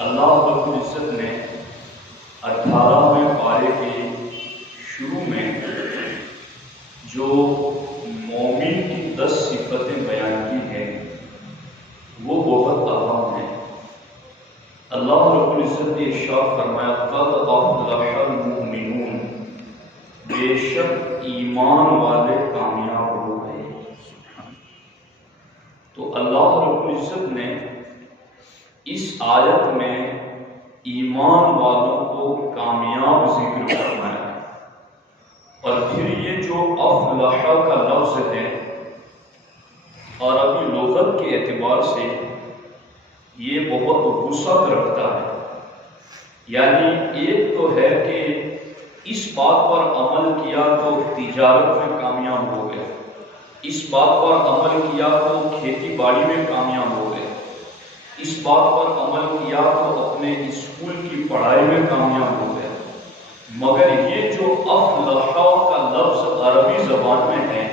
اللہ رب العزت نے 18ویں پارے کے شروع میں جو مومن کی 10 صفتیں بیان کی ہیں وہ بہت اہم ہیں۔ اللہ رب العزت نے ارشاد فرمایا قد افلح المؤمنون، بے شک ایمان والے کامیاب ہو گئے۔ تو اللہ رب العزت نے اس آیت میں ایمان والوں کو کامیاب ذکر فرمایا، اور پھر یہ جو افلح کا لفظ ہے عربی لغت کے اعتبار سے یہ بہت وسعت رکھتا ہے۔ یعنی ایک تو ہے کہ اس بات پر عمل کیا تو تجارت میں کامیاب ہو گئے، اس بات پر عمل کیا تو کھیتی باڑی میں کامیاب ہو گئے، اس بات پر عمل کیا تو اپنے اسکول کی پڑھائی میں کامیاب ہو گئے۔ مگر یہ جو افلح کا لفظ عربی زبان میں ہے،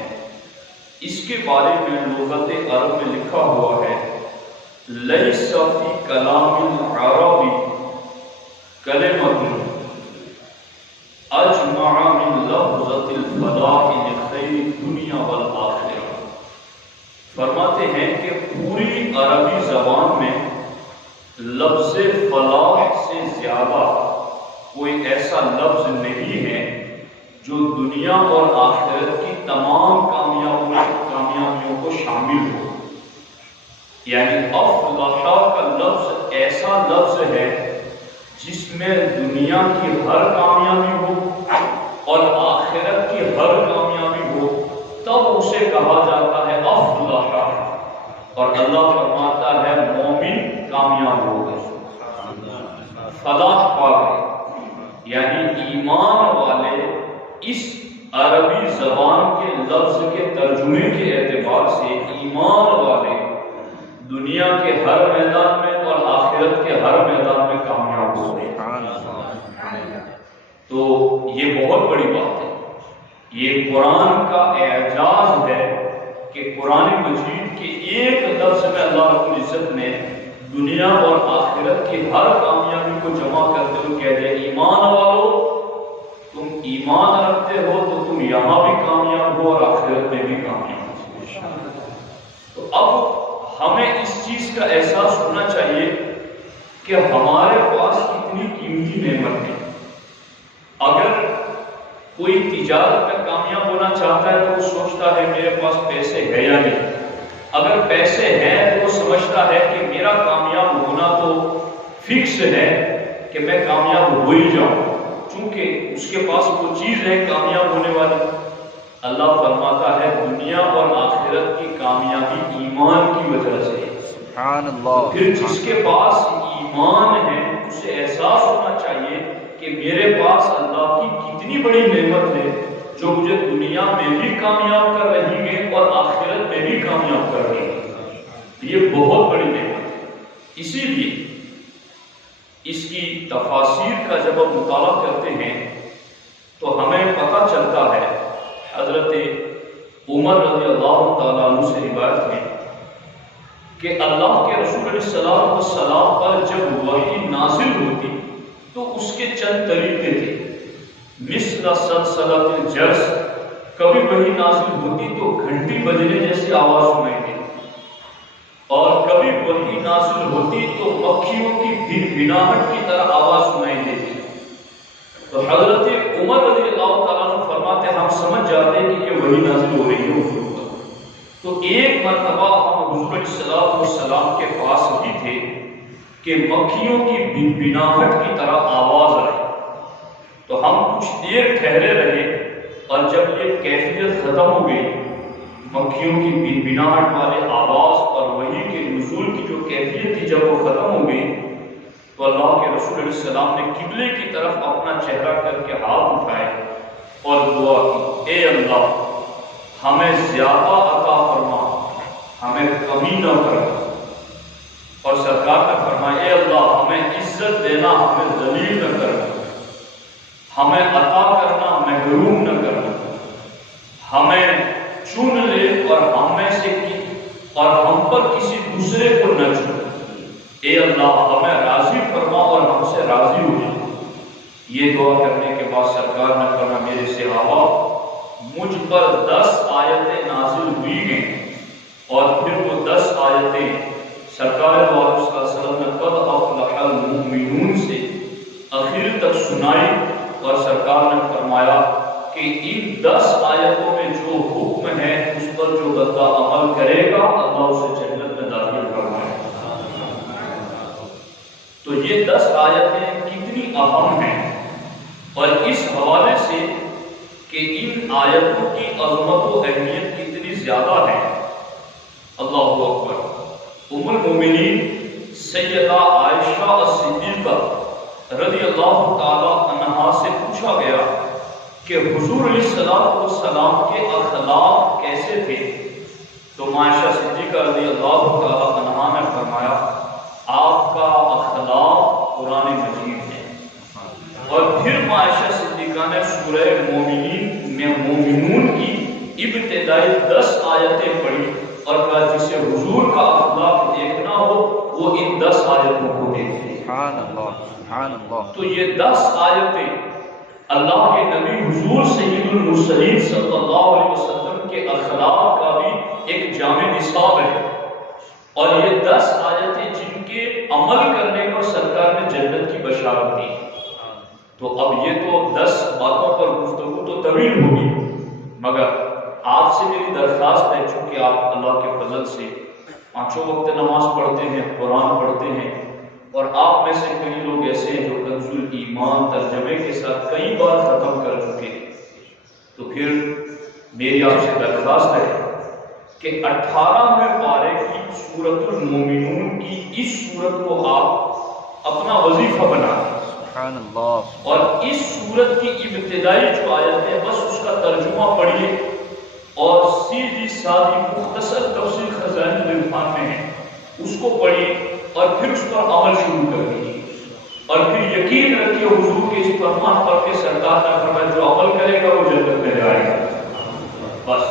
اس کے بارے میں لغت عرب میں لکھا ہوا ہے لیس فی کلام العربی کلمۃ اجمع من لفظۃ الفلاح لخیر الدنیا والآخرہ۔ فرماتے ہیں کہ پوری عربی زبان میں لفظ فلاح سے زیادہ کوئی ایسا لفظ نہیں ہے جو دنیا اور آخرت کی تمام کامیابیوں کو شامل ہو۔ یعنی افلح کا لفظ ایسا لفظ ہے جس میں دنیا کی ہر کامیابی ہو اور آخرت کی ہر کامیابی ہو، تب اسے کہا جاتا ہے افلح۔ اور اللہ فرماتا ہے مومن کامیاب ہو گئے، فلاح پا گئے۔ یعنی ایمان والے اس عربی زبان کے لفظ کے ترجمے کے اعتبار سے ایمان والے دنیا کے ہر میدان میں اور آخرت کے ہر میدان میں کامیاب ہو گئے۔ تو یہ بہت بڑی بات ہے، یہ قرآن کا اعجاز ہے کہ قرآن مجید کے ایک لفظ میں اللہ رب العزت نے دنیا اور آخرت کی ہر کامیابی کو جمع کرتے ہوئے کہہ دیا ایمان والو تم ایمان رکھتے ہو تو تم یہاں بھی کامیاب ہو اور آخرت میں بھی کامیاب ہو۔ تو اب ہمیں اس چیز کا احساس ہونا چاہیے کہ ہمارے پاس کتنی قیمتی نعمت ہے۔ اگر کوئی تجارت میں کامیاب ہونا چاہتا ہے تو وہ سوچتا ہے میرے پاس پیسے ہے یا نہیں۔ اگر پیسے ہیں تو وہ سمجھتا ہے کہ میرا کامیاب ہونا تو فکس ہے کہ میں کامیاب ہو ہی جاؤں، چونکہ اس کے پاس وہ چیز ہے کامیاب ہونے والی۔ اللہ فرماتا ہے دنیا اور آخرت کی کامیابی ایمان کی وجہ سے۔ سبحان اللہ۔ پھر جس کے پاس ایمان ہے اسے احساس ہونا چاہیے کہ میرے پاس اللہ کی کتنی بڑی نعمت ہے جو مجھے دنیا میں بھی کامیاب کر رہی ہے اور آخرت میں بھی کامیاب کر رہی ہے۔ یہ بہت بڑی نعمت ہے۔ اسی لیے اس کی تفاسیر کا جب ہم مطالعہ کرتے ہیں تو ہمیں پتہ چلتا ہے، حضرت عمر رضی اللہ تعالیٰ عنہ سے روایت ہے کہ اللہ کے رسول علیہ السلام پر جب وحی نازل ہوتی تو اس کے چند طریقے تھے۔ مثل سلسلۃ الجرس، کبھی وحی نازل ہوتی تو گھنٹی بجنے جیسی آواز سنائی دیتی، اور کبھی وحی نازل ہوتی تو مکھیوں کی بھنبھناہٹ کی طرح آواز سنائی دیتی۔ تو حضرت عمر رضی اللہ تعالیٰ عنہ فرماتے ہم سمجھ جاتے ہیں کہ یہ وحی نازل ہو رہی ہے حضور پر۔ تو ایک مرتبہ ہم حضور علیہ السلام کے پاس بھی تھے کہ مکھیوں کی بھنبھناہٹ کی طرح آواز آئی، تو ہم کچھ دیر ٹھہرے رہے، اور جب یہ کیفیت ختم ہو گئی، مکھیوں کی بھنبھناہٹ والے آواز اور وحی کے نزول کی جو کیفیت تھی جب وہ ختم ہو گئی، تو اللہ کے رسول علیہ السلام نے قبلے کی طرف اپنا چہرہ کر کے ہاتھ اٹھائے اور دعا کی، اے اللہ ہمیں زیادہ عطا فرما، ہمیں کمی نہ کرنا۔ اور سرکار نے فرمایا اے اللہ ہمیں عزت دینا، ہمیں ذلیل نہ کرنا، ہمیں عطا کرنا، محروم نہ کرنا، ہمیں چن لے اور ہم میں سے اور ہم پر کسی دوسرے کو نہ چن۔ اے اللہ ہمیں راضی فرما یہ دعا کرنے کے بعد سرکار نے فرمایا میرے صحابہ مجھ پر 10 آیتیں نازل ہوئی ہیں، اور پھر وہ 10 آیتیں سرکار صلی اللہ علیہ وسلم نے قد افلح المؤمنون سے اخیر تک سنائی، اور سرکار نے فرمایا کہ ان 10 آیتوں میں جو حکم ہے اس پر جو بندہ عمل کرے گا اللہ اسے جنت میں داخل فرمائے گا۔ تو یہ 10 آیتیں کتنی اہم ہیں، اور اس حوالے سے کہ ان آیتوں کی عظمت و اہمیت کتنی زیادہ ہے، اللہ اکبر۔ ام المومنین سیدہ عائشہ الصدیقہ رضی اللہ تعالی عنہا سے پوچھا گیا کہ حضور علیہ السلام کے اخلاق کیسے تھے، تو عائشہ صدیقہ رضی اللہ تعالی عنہا نے فرمایا آپ کا اخلاق قرآن مجید ہے۔ اور پھر عائشہ صدیقہ نے سورہ مومنون کی ابتدائی 10 آیتیں پڑھی اور کہا جسے حضور کا اخلاق دیکھنا ہو وہ ان 10 آیتوں کو دیکھے۔ سبحان اللہ، سبحان اللہ۔ تو یہ 10 آیتیں اللہ کے نبی حضور سید المرسلین صلی اللہ علیہ وسلم کے اخلاق کا بھی ایک جامع نصاب ہے، اور یہ 10 آیتیں جن کے عمل کرنے پر سرکار نے جنت کی بشارت دی۔ تو اب یہ تو 10 باتوں پر گفتگو تو طویل ہوگی، مگر آپ سے میری درخواست ہے چونکہ آپ اللہ کے فضل سے 5 وقت نماز پڑھتے ہیں، قرآن پڑھتے ہیں، اور آپ میں سے کئی لوگ ایسے ہیں جو کنز الایمان ترجمے کے ساتھ کئی بار ختم کر چکے ہیں، تو پھر میری آپ سے درخواست ہے کہ 18ویں پارے کی سورۃ المومنون کی اس سورت کو آپ اپنا وظیفہ بنائیں، سبحان اللہ۔ اور اس سورت کی ابتدائی جو آیت ہے بس اس کا ترجمہ پڑھیے، اور سیدھی سادھی مختصر تفسیر خزائن العرفان میں ہے اس کو پڑھیے، اور پھر اس پر عمل شروع کر دیجیے، اور پھر یقین رکھیے حضور کے اس فرمان پر کہ سرکار نے فرمایا جو عمل کرے گا وہ جنت میں جائے گا۔ بس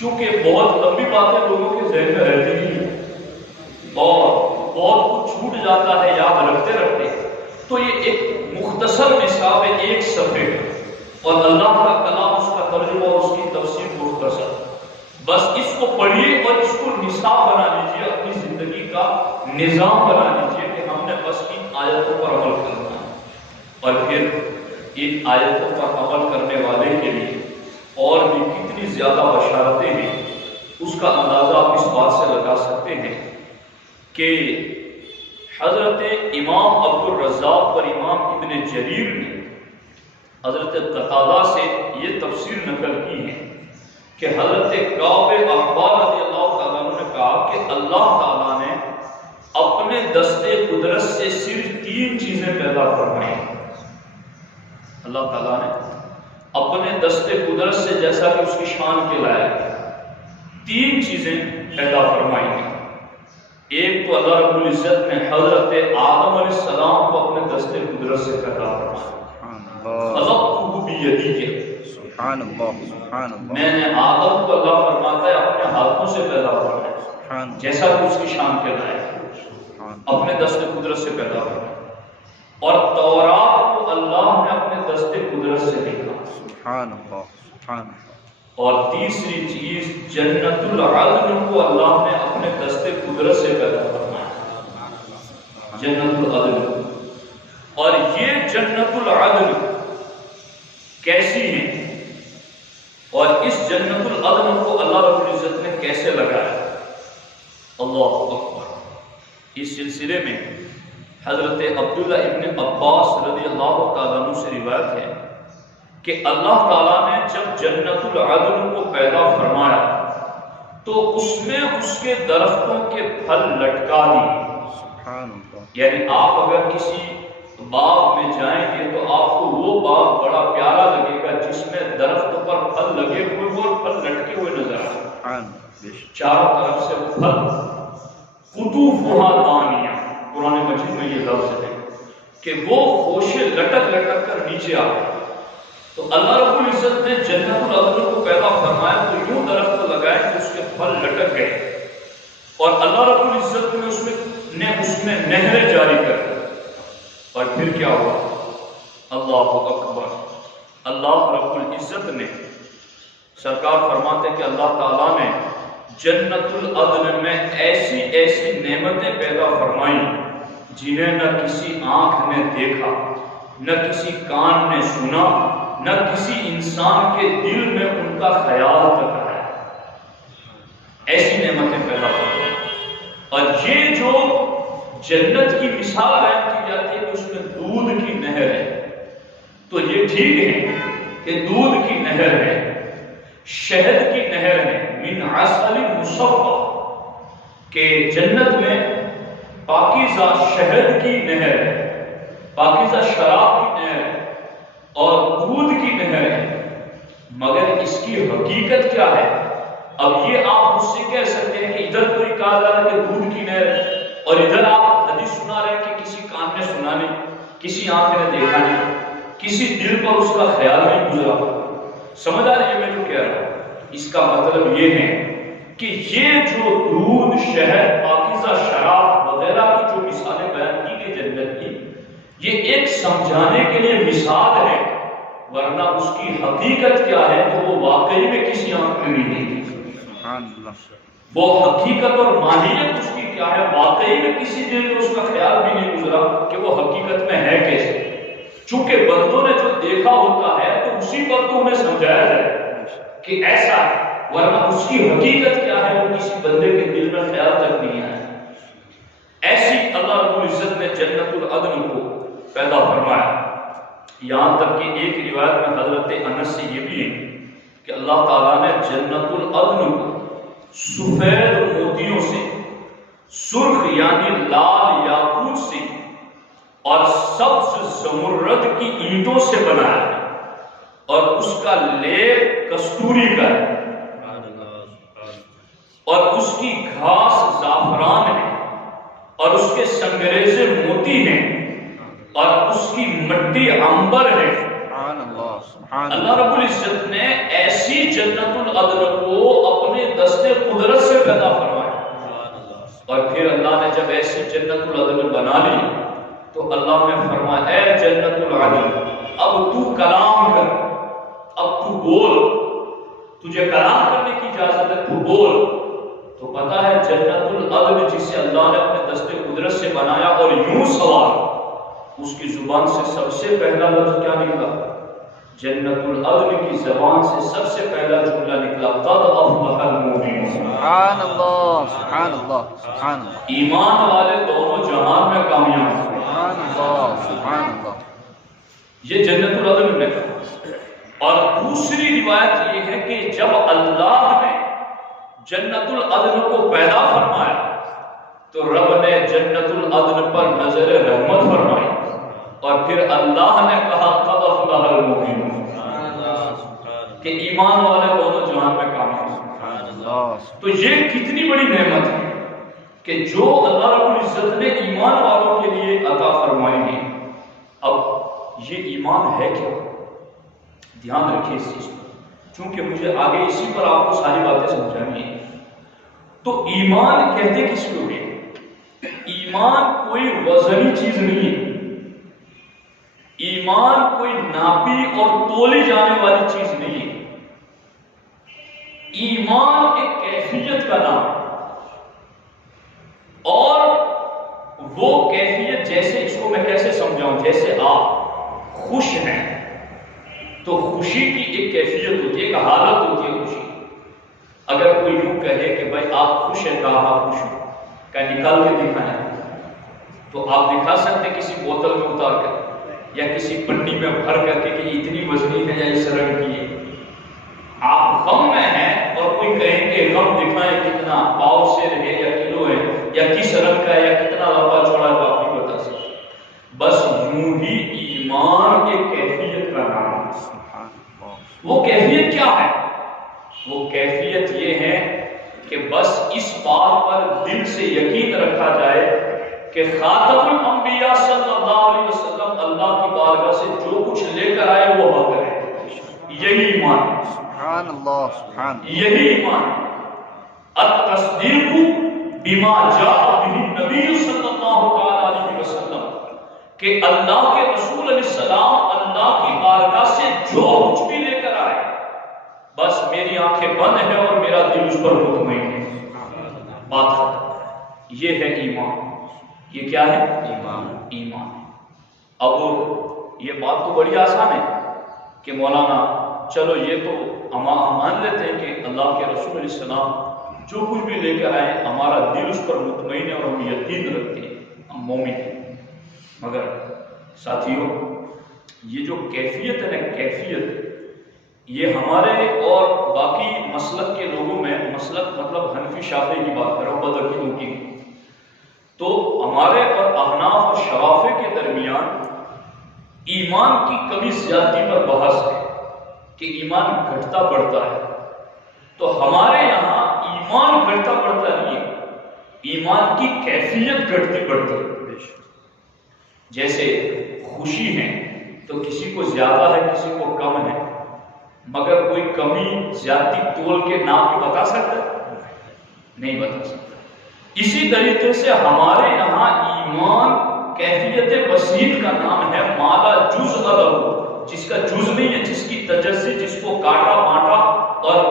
چونکہ بہت لمبی باتیں لوگوں کے ذہن میں رہتی ہیں اور بہت کچھ چھوٹ جاتا ہے یاد رکھتے رکھتے، تو یہ ایک مختصر نصاب ہے، 1 صفحے، اور اللہ کا کلام اس کا ترجمہ اور اس کی تفسیر مختصر، بس اس کو پڑھیے اور اس کو نصاب بنا لیجیے، اپنی زندگی کا نظام بنا لیجیے کہ ہم نے بس ان آیتوں پر عمل کرنا ہے، اور پھر ان آیتوں پر عمل کرنے والے کے لیے اور بھی کتنی زیادہ بشارتیں ہیں اس کا اندازہ آپ اس بات سے لگا سکتے ہیں کہ حضرت امام عبد الرزاق پر امام ابن جریر نے حضرت قتادہ سے یہ تفسیر نقل کی ہے کہ حضرت کعب احبار رضی اللہ تعالیٰ نے کہا کہ اللہ تعالیٰ نے اپنے دستے قدرت سے صرف 3 چیزیں پیدا فرمائی۔ اللہ تعالیٰ نے اپنے دستے قدرت سے، جیسا کہ اس کی شان کے لائق، 3 چیزیں پیدا فرمائی ہیں۔ ایک تو اللہ رب العزت نے حضرت آدم علیہ السلام کو اپنے دستے قدرت سے پیدا فرمایا، خلقتہ بیدی، سبحان اللہ، سبحان اللہ۔ میں نے آدم کو اللہ فرماتا ہے اپنے ہاتھوں سے پیدا فرمایا، جیسا کہ اس کی شان کے لائق، اپنے دستے قدرت سے پیدا فرمایا۔ اور تورات کو اللہ نے اپنے دستے قدرت سے لکھا، سبحان اللہ، سبحان اللہ۔ اور تیسری چیز جنت العدن کو اللہ نے اپنے دستے قدرت سے پیدا فرمایا، جنت العدن۔ اور یہ جنت العدن کیسی ہے، اور اس جنت العدن کو اللہ رب العزت نے کیسے لگایا، اللہ اکبر۔ اس سلسلے میں حضرت عبداللہ ابن عباس رضی اللہ تعالیٰ عنہ سے روایت ہے کہ اللہ تعالیٰ نے جب جنت العدن کو پیدا فرمایا تو اس میں اس کے درختوں کے پھل لٹکا دیے، یعنی آپ اگر کسی باغ میں جائیں گے تو آپ کو وہ باغ بڑا پیارا لگے گا جس میں درختوں پر پھل لگے ہوئے ہو اور پھل لٹکے ہوئے نظر آئیں، چاروں طرف سے پھل، قطوفہا دانیہ، قرآن مجید میں یہ لفظ ہے کہ وہ خوشے لٹک لٹک کر نیچے آئے۔ تو اللہ رب العزت نے جنت العدن کو پیدا فرمایا تو یوں درخت لگائے کہ اس کے پھل لٹک گئے، اور اللہ رب العزت نے اس میں نہریں جاری کر دی۔ اور پھر کیا ہوا، اللہ اکبر۔ اللہ رب العزت نے، سرکار فرماتے کہ اللہ تعالیٰ نے جنت العدن میں ایسی ایسی نعمتیں پیدا فرمائیں جنہیں نہ کسی آنکھ نے دیکھا، نہ کسی کان نے سنا، نہ کسی انسان کے دل میں ان کا خیال تک آیا۔ ایسی نعمتیں پیدا فرمائیں۔ اور یہ جو جنت کی مثال بیان کی جاتی ہے کہ اس میں دودھ کی نہر ہے، تو یہ ٹھیک ہے کہ دودھ کی نہر ہے، شہد کی نہر ہے، من عسل مصفى، کہ جنت میں پاکیزہ شہد کی نہر ہے، پاکیزہ شراب کی نہر ہے اور دودھ کی نہر ہے، مگر اس کی حقیقت کیا ہے؟ اب یہ آپ مجھ سے کہہ سکتے ہیں کہ ادھر تو یہ کہا جا رہا ہے کہ دودھ کی نہر ہے، اور ادھر آپ حدیث سنا رہے ہیں کہ کسی کان نے سنا نہیں، کسی آنکھ نے دیکھا نہیں، کسی دل پر اس کا خیال نہیں گزرا۔ سمجھ آ رہی ہے میں جو کہہ رہا ہوں؟ اس کا مطلب یہ ہے کہ یہ جو دودھ، شہد، پاکیزہ شراب وغیرہ کی جو مثالیں بیان کی گئی جنت کی، یہ ایک سمجھانے کے لیے مثال ہے، ورنہ اس کی حقیقت کیا ہے تو وہ واقعی میں کسی آنکھ میں نہیں دیکھی۔ وہ حقیقت اور ماہیت اس کی کیا ہے، واقعی میں کسی دل میں اس کا خیال بھی نہیں گزرا کہ وہ حقیقت میں ہے کیسے۔ چونکہ بندوں نے جو دیکھا ہوتا ہے تو اسی پر تو انہیں سمجھایا جائے کہ ایسا ہے، ورنہ اس کی حقیقت کیا ہے وہ کسی بندے کے دل میں خیال تک نہیں آیا۔ ایسی اللہ رب العزت نے جنت العدن کو پیدا فرمایا۔ یہاں تک کہ ایک روایت میں حضرت انس سے یہ بھی ہے کہ اللہ تعالیٰ نے جنت العدن کو سفید موتیوں سے، سرخ یعنی لال یاقوت سے اور سبز زمرد کی اینٹوں سے بنایا ہے، اور اس کا لیپ کستوری کا ہے، اور اس کی گھاس زعفران ہے، اور اس کے سنگریزے موتی ہیں، اور اس کی مٹی عنبر ہے۔ اللہ رب العزت نے ایسی جنت العدن کو اپنے دست قدرت سے پیدا فرمایا، اور پھر اللہ نے جب ایسی جنت العدن بنا لی تو اللہ نے فرمایا اے جنت العدن اب تو کلام کر، اب تو بول، تجھے کلام کرنے کی اجازت ہے، تو بول۔ تو پتہ ہے جنت العدن جسے اللہ نے اپنے دست قدرت سے بنایا اور یوں سوال، اس کی زبان سے سب سے پہلا لفظ کیا نکلا؟ جنت العدن کی زبان سے سب سے پہلا جملہ نکلا قد افلح المؤمنون۔ سبحان اللہ، سبحان اللہ، سبحان اللہ۔ ایمان والے دونوں جہان میں کامیاب ہیں۔ سبحان اللہ، سبحان اللہ۔ یہ جنت العدن نے کہا۔ اور دوسری روایت یہ ہے کہ جب اللہ نے جنت العدن کو پیدا فرمایا تو رب نے جنت العدن پر نظر رحمت فرمائی، اور پھر اللہ نے کہا قد افلح المؤمنون، کہ ایمان والے دونوں جہان میں کامیاب۔ تو یہ کتنی بڑی نعمت ہے کہ جو اللہ رب العزت نے ایمان والوں کے لیے عطا فرمائی ہے۔ اب یہ ایمان ہے کیا؟ دھیان رکھیے اس چیز پر، چونکہ مجھے آگے اسی پر آپ کو ساری باتیں سمجھانی ہیں۔ تو ایمان کہتے کس کو ہے؟ ایمان کوئی وزنی چیز نہیں ہے، ایمان کوئی ناپی اور تولی جانے والی چیز نہیں ہے۔ ایمان ایک کیفیت کا نام ہے، اور وہ کیفیت جیسے، اس کو میں کیسے سمجھاؤں، جیسے آپ خوش ہیں تو خوشی کی ایک کیفیت ہوتی ہے، ایک حالت ہوتی ہے خوشی۔ اگر کوئی یوں کہے کہ بھائی آپ خوش ہیں، کہا آپ خوش ہیں، کہ نکال کے دکھائیں، تو آپ دکھا سکتے کسی بوتل میں اتار کر یا کسی پنی میں بھر کر کے کہ اتنی وزنی ہے یا اس رنگ کی ہے۔ آپ غم میں ہیں اور کوئی کہیں کہ غم دکھائیں کتنا، پاؤ سے ہے یا کلو ہے یا کس رنگ کا ہے یا کتنا لمبا چوڑا ہے، تو آپ نہیں بتا سکتے۔ بس یوں ہی ایمان ایک کیفیت کا نام ہے۔ وہ کیفیت کیا ہے؟ وہ کیفیت یہ ہے کہ بس اس بات پر دل سے یقین رکھا جائے کہ خاتم الانبیاء صلی اللہ علیہ وسلم اللہ کی بارگاہ سے جو کچھ لے کر آئے وہ حق ہے۔ یہی ایمان ہے۔ سبحان اللہ، سبحان اللہ۔ یہی ایمان ہے۔ التصدیق بما جاء به النبی صلی اللہ علیہ وسلم، کہ اللہ کے رسول علیہ السلام اللہ کی بارگاہ سے جو کچھ بھی لے کر آئے بس میری آنکھیں بند ہیں اور میرا دل اس پر مطمئن ہے. بات ختم. یہ ہے ایمان. یہ کیا ہے؟ ایمان. اب یہ بات تو بڑی آسان ہے کہ مولانا چلو یہ تو ہم مان لیتے ہیں کہ اللہ کے رسول علیہ السلام جو کچھ بھی لے کر آئے ہمارا دل اس پر مطمئن ہے اور ہم یقین رکھتے ہیں، ہم مومن ہیں. مگر ساتھیوں یہ جو کیفیت ہے نا، کیفیت یہ ہمارے اور باقی مسلک کے لوگوں میں، مسلک مطلب حنفی شافعی کی بات کر رہا ہوں، بدعقیدوں کی، تو ہمارے اور احناف اور شوافع کے درمیان ایمان کی کمی زیادتی پر بحث ہے کہ ایمان گھٹتا بڑھتا ہے. تو ہمارے یہاں ایمان گھٹتا بڑھتا نہیں ہے، ایمان کی کیفیت گھٹتی بڑھتی ہے. جیسے خوشی ہے تو کسی کو زیادہ ہے کسی کو کم ہے، مگر کوئی کمی زیادتی تول کے نام بھی بتا سکتا ہے؟ نہیں بتا سکتا. اسی طریقے سے ہمارے یہاں ایمان کیفیت بسیط کا نام ہے مالا جز الگ، جس کا جز نہیں ہے، جس کی تجزی، جس کو کاٹا بانٹا اور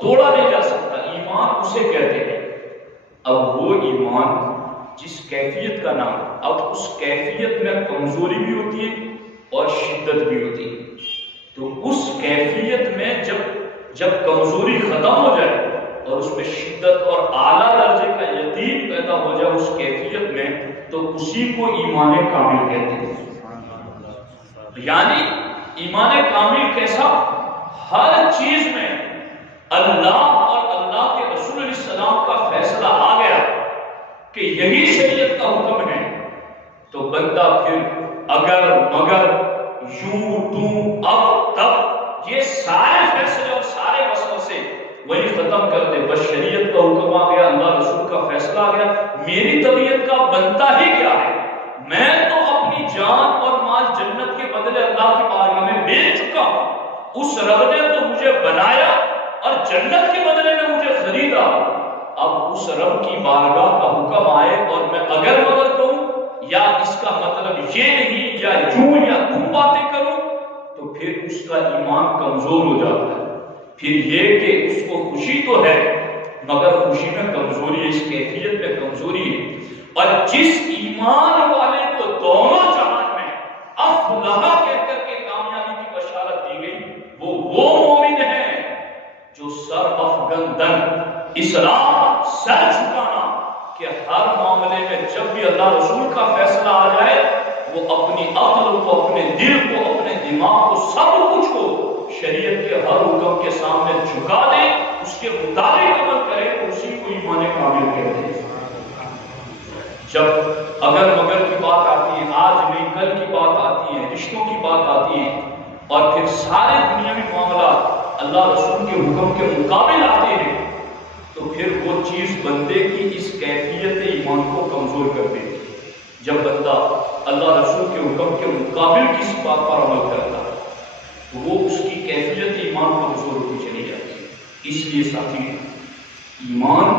توڑا نہیں جا سکتا، ایمان اسے کہتے ہیں. اب وہ ایمان جس کیفیت کا نام، اب اس کیفیت میں کمزوری بھی ہوتی ہے اور شدت بھی ہوتی ہے. تو اس کیفیت میں جب کمزوری ختم ہو جائے اور اس میں شدت اور اعلیٰ درجے کا یقین پیدا ہو جائے اس کیفیت میں، تو اسی کو ایمان کامل کہتے ہیں. یعنی ایمان کامل کیسا؟ ہر چیز میں اللہ اور اللہ کے رسول علیہ السلام کا فیصلہ آ گیا کہ یہی شریعت کا حکم ہے، تو بندہ پھر اگر مگر یوں توں اب تب یہ سارے فیصلے اور سارے وسوسے وہی ختم کر دے. بس شریعت کا حکم آ گیا، اللہ رسول کا فیصلہ آ گیا، میری طبیعت کا بنتا ہی کیا ہے؟ میں تو اپنی جان اور مال جنت کے بدلے اللہ کی بارگاہ میں بیچ چکا ہوں. اس رب نے تو مجھے بنایا اور جنت کے بدلے میں مجھے خریدا. اب اس رب کی بارگاہ کا حکم آئے اور میں اگر مگر کہوں یا اس کا مطلب یہ نہیں یا یوں یا تم باتیں کروں، تو پھر اس کا ایمان کمزور ہو جاتا ہے. پھر یہ کہ اس کو خوشی تو ہے مگر خوشی میں کمزوری ہے، اس کیفیت میں کمزوری ہے. اور جس ایمان والے کو دونوں جہان میں افلاح کہہ کر کے کامیابی کی بشارت دی گئی، وہ مومن ہے جو سر افگندن، اسلام سر جھکانا، کہ ہر معاملے میں جب بھی اللہ رسول کا فیصلہ آ جائے وہ اپنی عقل کو، اپنے دل کو، اپنے دماغ کو، سب کچھ کو شریعت کے ہر حکم کے سامنے جھکا دے، اس کے مطابق عمل کرے، اسی کو ایمان کامل کہتے ہیں. جب اگر مگر کی بات آتی ہے، آج نہیں کل کی بات آتی ہے، رشتوں کی بات آتی ہے، اور پھر سارے دنیاوی معاملات اللہ رسول کے حکم کے مقابل آتے ہیں، تو پھر وہ چیز بندے کی اس کیفیت ایمان کو کمزور کر دیتی ہے. جب بندہ اللہ رسول کے حکم کے مقابل کسی بات پر عمل کرتا ہے تو وہ اس کی کیفیت ایمان کمزور ہوتی چلی جاتی ہے. اس لیے ساتھی ایمان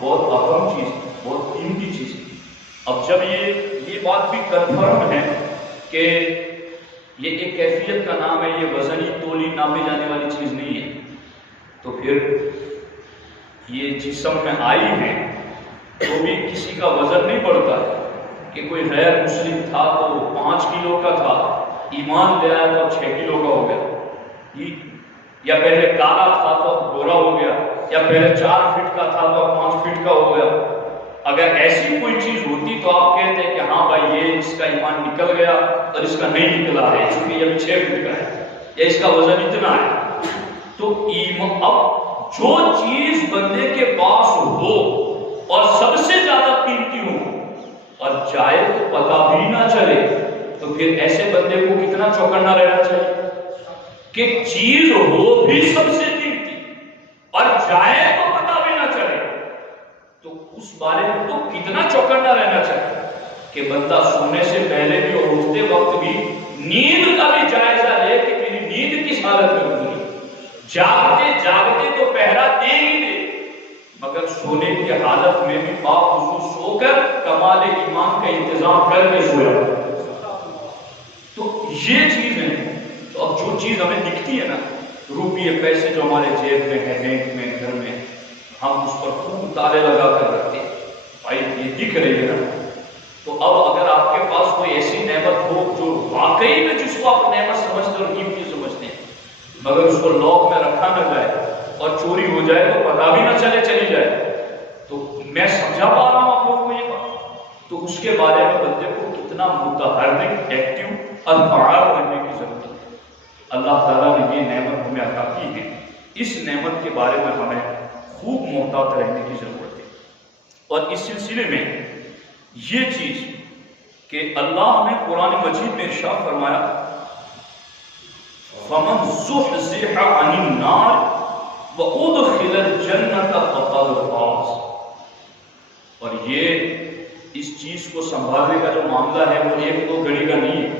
بہت اہم چیز ہے، بہت قیمتی چیز ہے. اب جب یہ بات بھی کنفرم ہے کہ یہ ایک کیفیت کا نام ہے، یہ وزنی تولی ناپے جانے والی چیز نہیں ہے، تو پھر یہ جسم میں آئی ہے تو بھی کسی کا وزن نہیں بڑھتا ہے کہ کوئی غیر مسلم تھا تو 5 کلو کا تھا، ایمان لے آیا تو 6 کلو کا ہو گیا، یا پہلے کالا تھا تو گورا ہو گیا، یا پہلے 4 فٹ کا تھا تو 5 فٹ کا ہو گیا. اگر ایسی کوئی چیز ہوتی تو آپ کہتے ہیں کہ ہاں بھائی یہ اس کا ایمان نکل گیا اور اس کا نہیں نکلا ہے، اس لیے ابھی 6 فٹ کا ہے یا اس کا وزن اتنا ہے. تو اب جو چیز بندے کے پاس ہو اور سب سے زیادہ قیمتی ہو اور جائے تو پتہ بھی نہ چلے، تو پھر ایسے بندے کو کتنا چوکنا رہنا چاہیے کہ چیز ہو بھی سب سے قیمتی اور جائے تو پتہ بھی نہ چلے، تو اس بارے میں تو کتنا چوکنا رہنا چاہیے کہ بندہ سونے سے پہلے بھی اور اٹھتے وقت بھی نیند کا بھی جائزہ لے کہ میری نیند کس حالت میں گزری. جاگتے جاگتے تو پہرا دے ہی دے، مگر سونے کی حالت میں بھی پاک وضو سو کر کمال ایمان کا انتظام کر کے سویا. چیز ہمیں دکھتی ہے نا، روپیے پیسے جو ہمارے جیب میں ہے، بینک میں، گھر میں، ہم اس پر خوب تالے لگا کر رکھتے ہیں، بھائی یہ دکھ رہی ہے نا. تو اب اگر آپ کے پاس کوئی ایسی نعمت ہو جو واقعی میں جس کو آپ نعمت سمجھتے اور قیمتی سمجھتے ہیں، مگر اس کو لاک میں رکھا نہ جائے اور چوری ہو جائے تو پتہ بھی نہ چلے چلی جائے، تو میں سمجھا پا رہا ہوں آپ لوگوں کو یہ بات، تو اس کے بارے میں بندے کو کتنا متحرک، ایکٹیو اور فعال رہنے کی ضرورت ہے. اللہ تعالیٰ نے یہ نعمت ہمیں عطا کی ہے، اس نعمت کے بارے میں ہمیں خوب محتاط رہنے کی ضرورت ہے. اور اس سلسلے میں یہ چیز کہ اللہ نے قرآن مجید میں ارشاد فرمایا فَمَنْ زُحْزِحَ عَنِ النَّارِ وَأُدْخِلَ الْجَنَّةَ فَقَدْ فَازَ. اور یہ اس چیز کو سنبھالنے کا جو معاملہ ہے وہ ایک دو گھڑی کا نہیں ہے،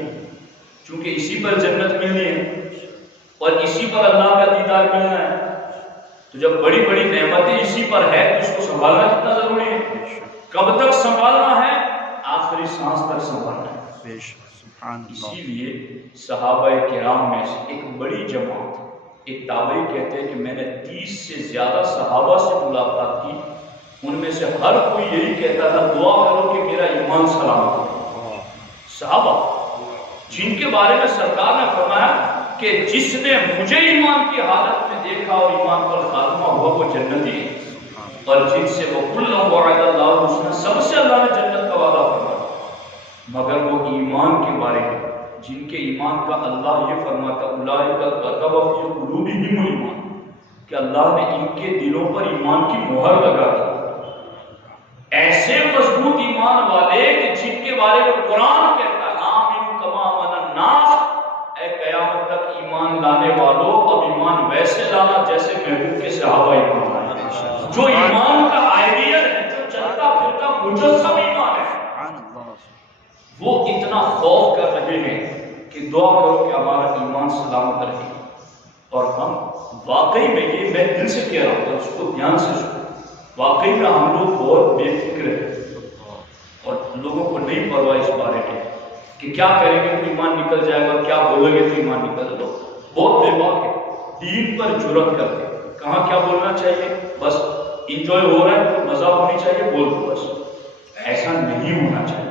چونکہ اسی پر جنت ملنی ہے اور اسی پر اللہ کا دیدار ملنا ہے. تو جب بڑی بڑی نعمتیں اسی پر ہے تو اس کو سنبھالنا کتنا ضروری ہے. کب تک سنبھالنا ہے؟ آخری سانس تک سنبھالنا ہے. اسی لیے صحابہ کرام میں سے ایک بڑی جماعت، ایک تابعی کہتے ہیں کہ میں نے 30 سے زیادہ صحابہ سے ملاقات کی، ان میں سے ہر کوئی یہی کہتا تھا دعا کرو کہ میرا ایمان سلامت ہو. صحابہ جن کے بارے میں سرکار نے فرمایا کہ جس نے مجھے ایمان کی حالت میں دیکھا اور ایمان پر خاتمہ ہوا وہ جنتی ہے، اور جن سے وہ کل وعد اللہ حسنہ، سب سے اللہ نے جنت کا وعدہ فرمایا، مگر وہ ایمان کے بارے میں جن کے ایمان کا اللہ یہ فرماتا اولئک کتب فی قلوبہم الایمان، کہ اللہ نے ان کے دلوں پر ایمان کی مہر لگا دی. ایسے مضبوط ایمان والے کہ جن کے بارے میں قرآن کہتا ہے آمنوا کما آمن الناس، اے قیامت تک ایمان لانے والوں اب ایمان ویسے لانا جیسے محبوب کے صحابہ ایمان لائے. جو ایمان کا آئیڈیل ہے، جو چلتا پھرتا مجسم ایمان ہے، وہ اتنا خوف کر رہے ہیں کہ دعا کرو کہ ہمارا ایمان سلامت رہے. اور ہم واقعی میں یہ میں دل سے کہہ رہا ہوں، اس کو دھیان سے سنو، واقعی میں ہم لوگ بہت بے فکر ہیں اور لوگوں کو نہیں پرواہ اس بارے میں کہ کیا کریں گے تو ایمان نکل جائے گا، کیا بولیں گے تو ایمان نکل جائے گا. بہت بے باک ہے، دین پر جرأت کرتے کہاں کیا بولنا چاہیے، بس انجوائے ہو رہا ہے مزہ ہونی چاہیے بول دو بس. ایسا نہیں ہونا چاہیے،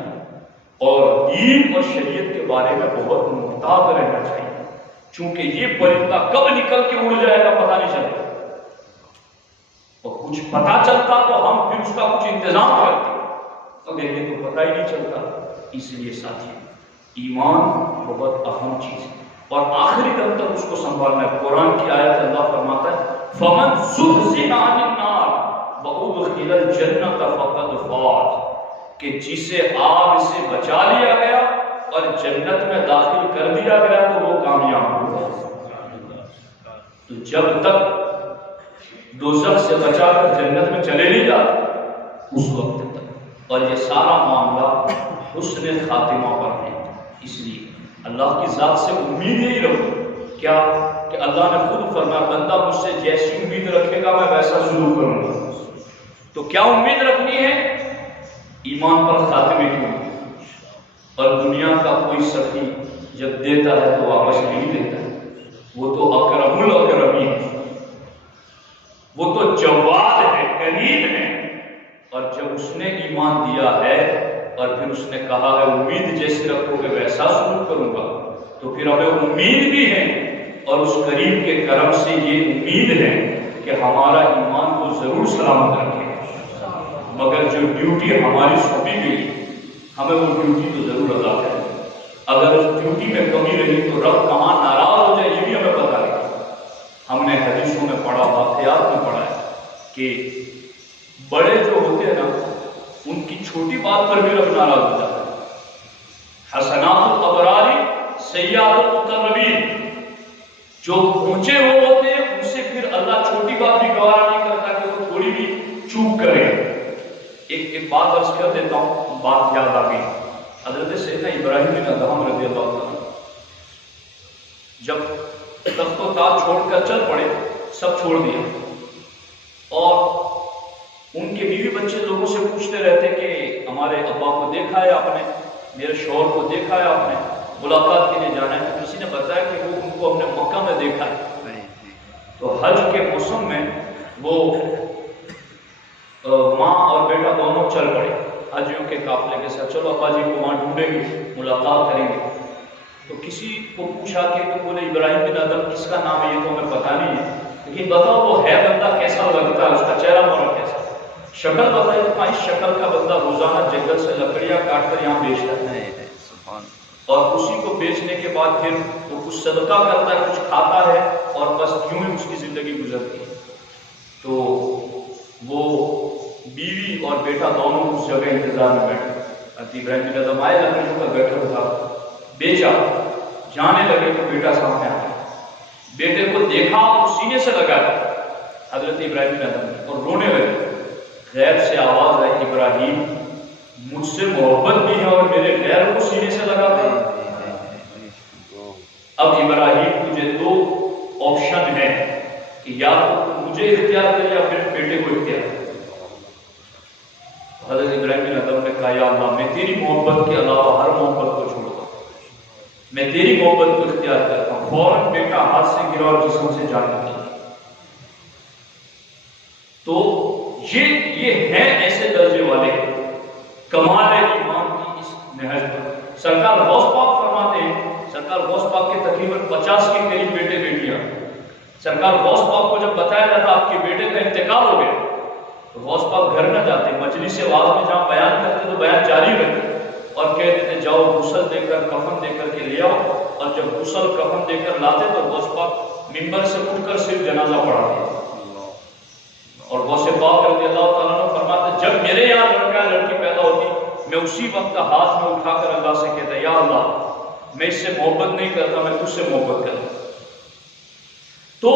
اور دین اور شریعت کے بارے میں بہت محتاط رہنا چاہیے، چونکہ یہ پرندہ کب نکل کے اڑ جائے گا پتہ نہیں چلتا، اور کچھ پتہ چلتا تو ہم پھر اس کا کچھ انتظام کرتے، تو دیکھیں تو پتہ ہی نہیں چلتا. اس لیے ساتھی ایمان بہت اہم چیز ہے اور آخری دم تک اس کو سنبھالنا ہے. قرآن کی آیت اللہ فرماتا ہے فَمَنْ زُحْزِحَ عَنِ النَّارِ وَأُدْخِلَ الْجَنَّةَ فَقَدْ فَازَ، کہ جسے آگ سے بچا لیا گیا اور جنت میں داخل کر دیا گیا تو وہ کامیاب ہوا. تو جب تک دوزخ سے بچا کر جنت میں چلے نہیں جاتے اس وقت تک. اور یہ سارا معاملہ حسن خاتمہ پر ہے. اس لیے اللہ کی ذات سے امید ہی رکھو. کیا کہ اللہ نے خود فرمایا بندہ مجھ سے جیسی امید رکھے گا میں ویسا سلوک کروں گا. تو کیا امید رکھنی ہے؟ ایمان پر خاتمے کی امید. اور دنیا کا کوئی سخی جب دیتا ہے تو واپس نہیں دیتا ہے، وہ تو اکرم الاکرمین ہے، وہ تو جواد ہے، کریم ہے. اور جب اس نے ایمان دیا ہے اور پھر اس نے کہا ہے امید جیسے رکھو گے ویسا سلوک کروں گا، تو پھر ہمیں امید بھی ہے اور اس کریم کے کرم سے یہ امید ہے کہ ہمارا ایمان کو ضرور سلامت رکھے. مگر جو ڈیوٹی ہماری سونپی گئی ہمیں وہ ڈیوٹی تو ضرور ادا کرے. اگر اس ڈیوٹی میں کمی رہی تو رب کہاں ناراض ہو جائے یہ بھی ہمیں پتہ نہیں. ہم نے حدیثوں میں پڑھا، واقعات میں پڑھا ہے کہ بڑے جو ہوتے ہیں نا ان کی چھوٹی بات پر بھی رب ناراض ہو جاتا ہے. حسنات الابرار سیئات المقربین، جو اونچے وہ ہوتے ہیں ان سے پھر اللہ چھوٹی بات بھی گوارا نہیں کرتا کہ وہ تھوڑی بھی چوک کرے. ایک بات عرض کر دیتا ہوں، بات یاد آ گئی. حضرت سیدنا ابراہیم بن ادہم رضی اللہ عنہ جب تخت و تاج چھوڑ کر چل پڑے، سب چھوڑ دیا، اور ان کے بیوی بچے لوگوں سے پوچھتے رہتے کہ ہمارے ابا کو دیکھا ہے آپ نے، میرے شوہر کو دیکھا ہے آپ نے، ملاقات کے لیے جانا ہے، تو کسی نے بتایا کہ وہ ان کو اپنے مکہ میں دیکھا ہے۔ تو حج کے موسم میں وہ ماں اور بیٹا دونوں چل پڑے حاجیوں کے قافلے کے ساتھ، چلو ابا جی کو وہاں ڈھونڈیں گے، ملاقات کریں گے۔ تو کسی کو پوچھا کہ تو بولے ابراہیم بن ادم، کس کا نام ہے یہ تو ہمیں پتہ نہیں ہے، لیکن بتاؤ وہ ہے بندہ کیسا لگتا ہے، اس کا چہرہ مبارک کیسا، شکل بتائی۔ تو اس شکل کا بندہ روزانہ جنگل سے لکڑیاں کاٹ کر یہاں بیچتا ہے، اور اسی کو بیچنے کے بعد پھر وہ کچھ صدقہ کرتا ہے، کچھ کھاتا ہے، اور بس یوں ہی اس کی زندگی گزرتی ہے۔ تو وہ بیوی اور بیٹا دونوں اس جگہ انتظار میں بیٹھے، حضرت ابراہیم بن ادم آئے، لکڑیوں کا بیٹھا تھا، بیچا، جانے لگے تو بیٹا سامنے آیا، بیٹے کو دیکھا اور سینے سے لگایا حضرت ابراہیم بن ادم نے، اور رونے لگے۔ غیب سے آواز آئی، ابراہیم مجھ سے محبت بھی ہے اور میرے غیر کو سینے سے لگاتے ہیں۔ اب ابراہیم تجھے دو آپشن ہے کہ یا تو مجھے اختیار کر یا پھر بیٹے کو اختیار کر۔ حضرت ابراہیم بن ادم نے کہا، یا اللہ میں تیری محبت کے علاوہ ہر محبت کو چھوڑتا ہوں، میں تیری محبت کو اختیار کرتا ہوں۔ فوراً بیٹا ہاتھ سے گرا اور جسم سے جان نکلی۔ تو یہ ہیں ایسے درجے والے کمال ایمان کی اس نہج پر۔ سرکار غوث پاک فرماتے ہیں، سرکار غوث پاک کے تقریباً 50 کے قریب بیٹے بیٹیاں، سرکار غوث پاک کو جب بتایا جاتا آپ کے بیٹے کا انتقال ہو گیا تو غوث پاک گھر نہ جاتے، مجلس واعظ میں جہاں بیان کرتے تو بیان جاری رکھتے اور کہہ دیتے جاؤ غسل دے کر کفن دے کر کے لے آؤ، اور جب غسل کفن دے کر لاتے تو غوث پاک ممبر سے اٹھ کر صرف جنازہ پڑھاتے۔ اور غوث پاک رضی اللہ تعالیٰ عنہ فرماتے جب میرے یہاں لڑکا لڑکی پیدا ہوتی میں اسی وقت ہاتھ میں اٹھا کر اللہ سے کہتا، یا اللہ میں اس سے محبت نہیں کرتا، میں تجھ سے محبت کرتا۔ تو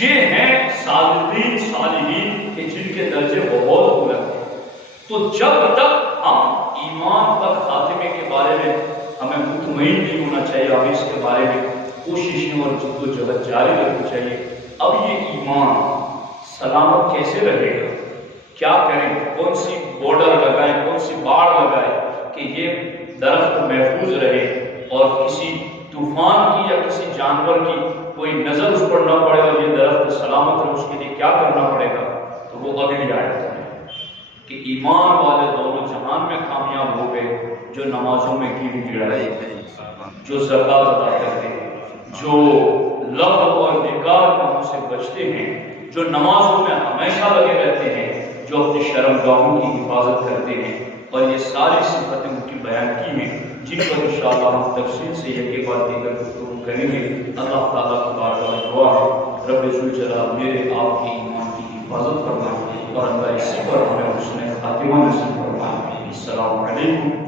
یہ ہیں صالحین صالحین کہ جن کے درجے بہت بلند ہیں۔ تو جب تک ہم ایمان پر خاتمے کے بارے میں ہمیں مطمئن نہیں ہونا چاہیے، ہمیں اس کے بارے میں کوششیں اور جد و جہد جاری رکھنی چاہیے۔ اب یہ ایمان سلامت کیسے رہے گا، کیا کریں، کون سی بارڈر لگائیں، کون سی باڑ لگائیں کہ یہ درخت محفوظ رہے اور کسی طوفان کی یا کسی جانور کی کوئی نظر اس پر نہ پڑے اور یہ درخت سلامت رہے، اس کے لیے کیا کرنا پڑے گا؟ تو وہ اگلی آیت ہے کہ ایمان والے دونوں جہان میں کامیاب ہو گئے، جو نمازوں میں گیڑ گڑائے، جو زکوٰۃ ادا کرتے ہیں، جو لغو اور بیکار کاموں سے بچتے ہیں، جو نمازوں میں ہمیشہ لگے رہتے ہیں، جو اپنی شرمگاہوں کی حفاظت کرتے ہیں، اور یہ ساری صفتیں ان کی بیان کی ہیں جن پر انشاءاللہ ہم تفصیل سے ایک بار دیگر گفتگو کریں گے۔ اللہ تعالیٰ کی بارگاہ میں دعا ہے رب ذوالجلال میرے آپ کی ایمان کی حفاظت فرمائے اور اللہ اسی پر ہمیں حسن خاتمہ نصیب فرمائے۔ السلام علیکم